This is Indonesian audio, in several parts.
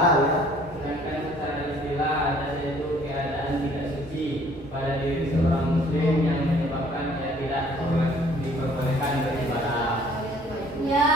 Halal ya. Sedangkan secara istilah hadas yaitu keadaan tidak suci pada diri seorang muslim yang menyebabkan ia tidak diperbolehkan beribadah. Ya,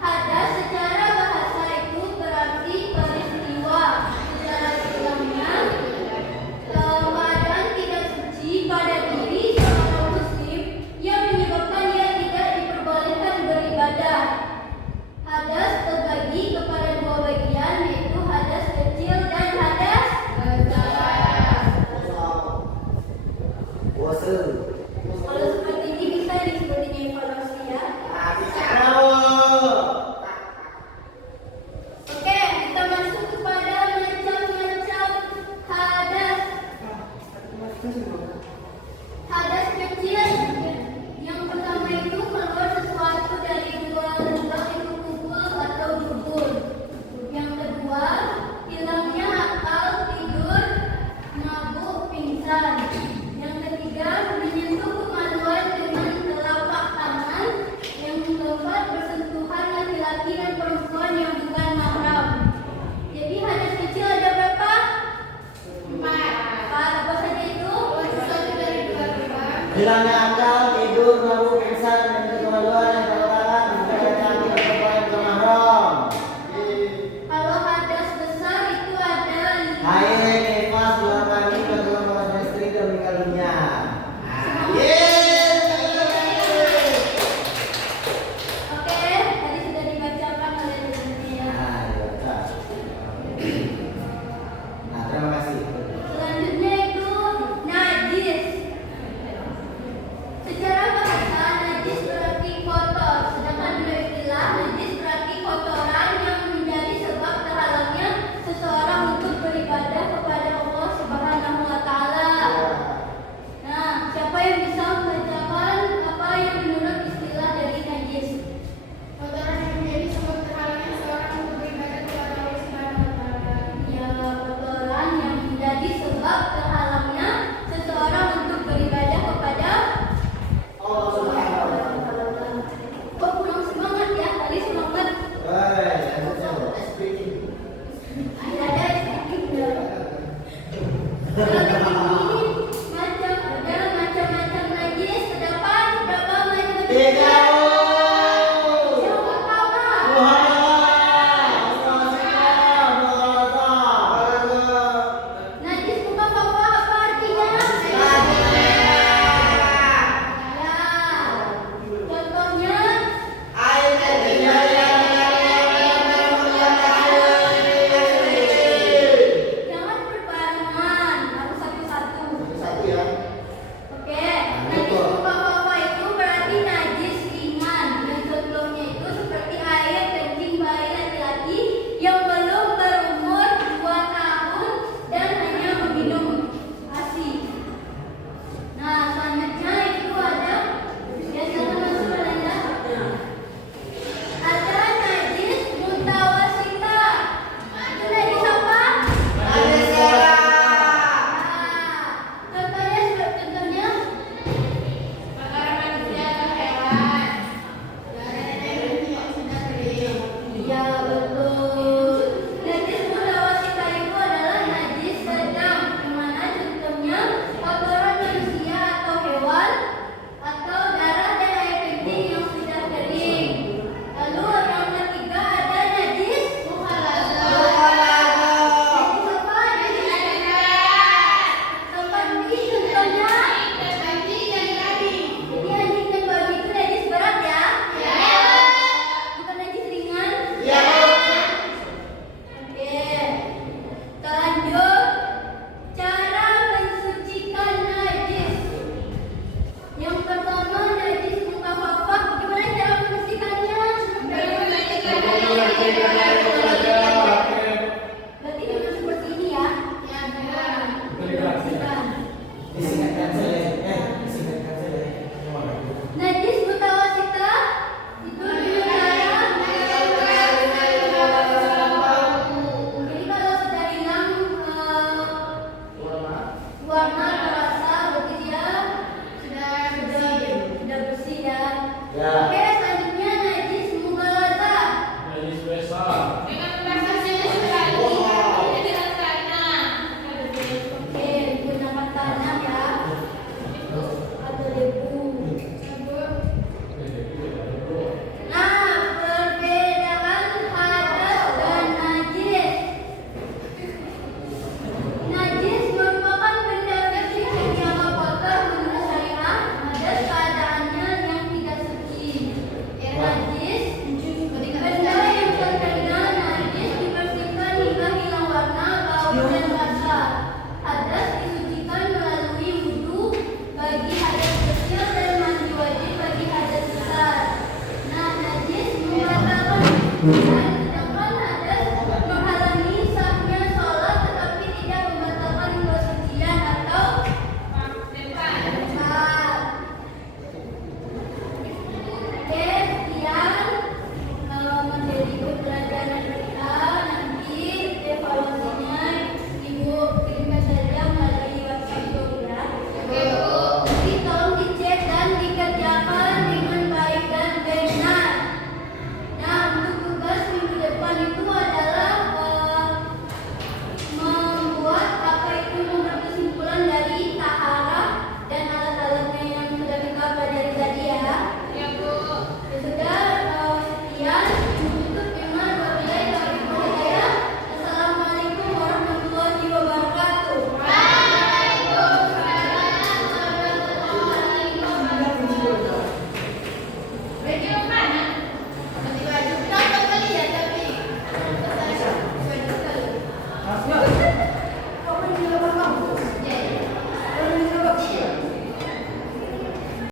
hadas secara bahasa itu berarti peristiwa. Secara istilahnya, keadaan tidak suci pada diri seorang muslim yang menyebabkan ia tidak diperbolehkan beribadah. Hadas terbagi kepada dua bagian, yaitu hadas kecil dan hadas besar. Kalau seperti ini bisa disebutnya evaluasi ya. Oke, kita masuk kepada macam-macam hadas. Hadas kecil. Yang pertama itu keluar sesuatu dari dua lubang itu kubur atau dubur. Yang kedua, hilangnya akal, tidur, mabuk, pingsan. Yang ketiga, menyentuh kemaluan dengan telapak tangan. Yang keempat, bersentuhan laki-laki dan perempuan yang bukan mahram. Jadi hadas kecil ada berapa? 4. Apa saja itu? Satu dari dua lubang. Hilangnya akal, tidur, mabuk, pingsan, dan kemaluan yang terlalu bukan laki-laki dan perempuan yang mahram. Kalau hadas besar itu ada 5. Haid, nifas, luar kami, keturunan istri dan meninggal dunia. Oke, tadi sudah dibacakan oleh Dunia. Nah, terima kasih. Selanjutnya itu najis. Secara bahasa najis berarti kotor, sedangkan menurut istilah najis berarti kotoran yang menjadi sebab terhalangnya seseorang untuk beribadah kepada Allah Subhanahu wa taala. Nah, siapa yang bisa membacakan apa yang menurut istilah dari najis? Kotoran yang menjadi sebab terhalangnya seorang untuk beribadah kepada Allah Subhanahu wa taala. Ya, kotoran yang menjadi sebab terhalangnya seseorang untuk beribadah kepada Allah Subhanahu wa taala. Kok kurang semangat ya? Tadi semangat. Ada sedikit.